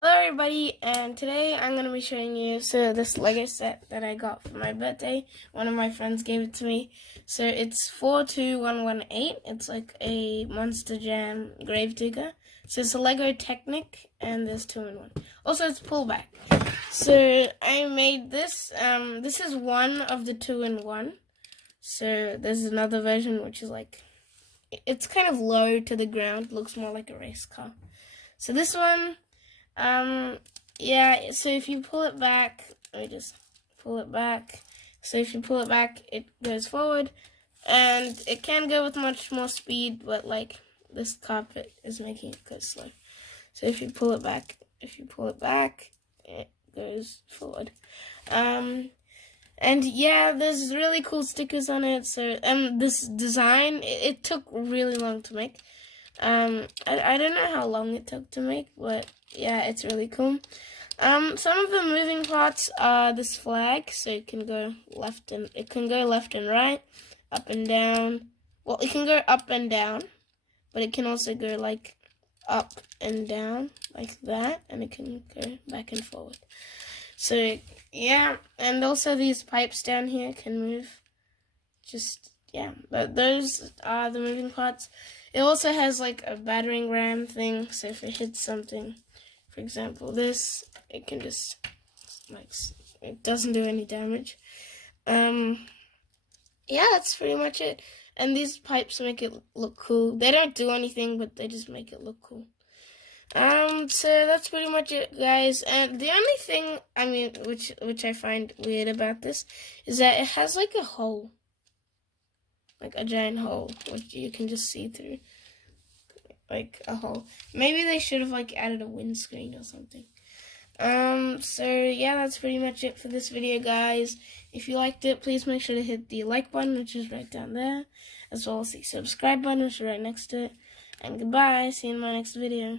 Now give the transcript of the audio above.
Hello everybody, and today I'm going to be showing you this Lego set that I got for my birthday. One of my friends gave it to me. So it's 42118. It's like a Monster Jam Gravedigger. So it's a Lego Technic, and there's 2-in-1. Also, it's pullback. So I made this. This is one of the 2-in-1. So there's another version which is like, it's kind of low to the ground. Looks more like a race car. So this one, yeah, so if you pull it back, let me just pull it back. So if you pull it back, it goes forward, and it can go with much more speed, but like this carpet is making it go slow. So if you pull it back, it goes forward. And yeah, there's really cool stickers on it. So this design, it took really long to make. I don't know how long it took to make, but yeah, it's really cool. Some of the moving parts are this flag, so it can go left and right, up and down. Well, it can go up and down, but it can also go like up and down like that, and it can go back and forward. So yeah, and also these pipes down here can move. Just yeah, but those are the moving parts. It also has like a battering ram thing, so if it hits something, for example this, it can just like, it doesn't do any damage. Yeah, that's pretty much it. And these pipes make it look cool. They don't do anything, but they just make it look cool. So that's pretty much it, guys. And the only thing, I mean, which I find weird about this, is that it has like a hole. Like a giant hole, which you can just see through. Like a hole. Maybe they should have like added a windscreen or something. So yeah, that's pretty much it for this video, guys. If you liked it, please make sure to hit the like button, which is right down there, as well as the subscribe button, which is right next to it. And goodbye, see you in my next video.